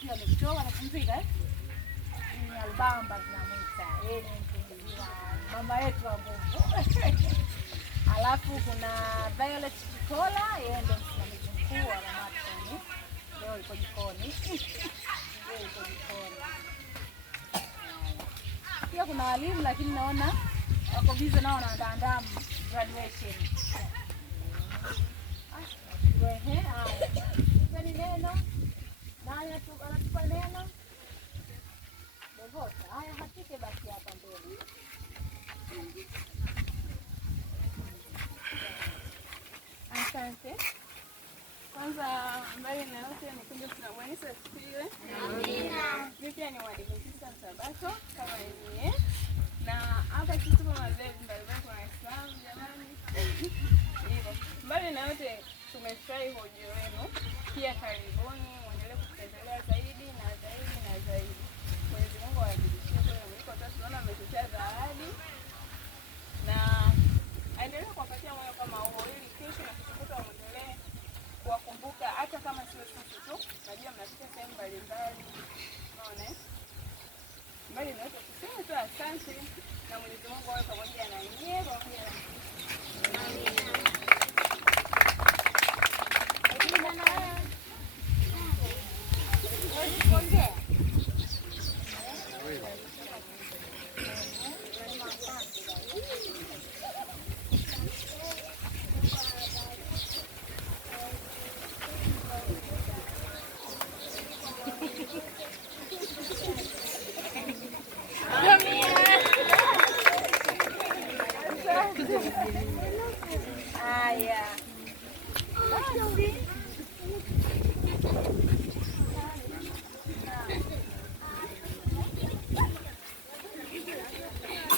sio ametoka anapumzika ni albamba tunamwita yeye ni mama yetu wa nguvu. Alafu kuna Violet Kikola, yeye ndio msimamizi mkuu wa Ramadhani. Leo yuko jikoni. Leo yuko jikoni. Pia kuna walimu lakini naona wako busy nao wanaandaa graduation. Ni neno. Nani anatupa neno? Devota. Haya hakike basi hapa mbele. Asante. Kwanza mbali na yote nikuja kuna Bwana Yesu asifiwe. Amina. Mimi pia ni Mwadventista Sabato kama yeye. Na hapa sisi kama wazee mbalimbali kwa Waislamu jamani. Hivyo. Mbali na yote tumefurahi hoja wenu. Pia karibuni muendelee kutembelea zaidi na zaidi na zaidi. Mwenyezi Mungu awazidishie kwa mliko tatu tunaona mmetutia zawadi. Na aendelee kuwapatia moyo kama huo ili kesho na kesho waendelee kuwakumbuka hata kama sio sisi tu. Najua mnafika sehemu mbalimbali. Unaona? Mbali na yote tuseme tu asante na Mwenyezi Mungu awe pamoja na nyie pamoja na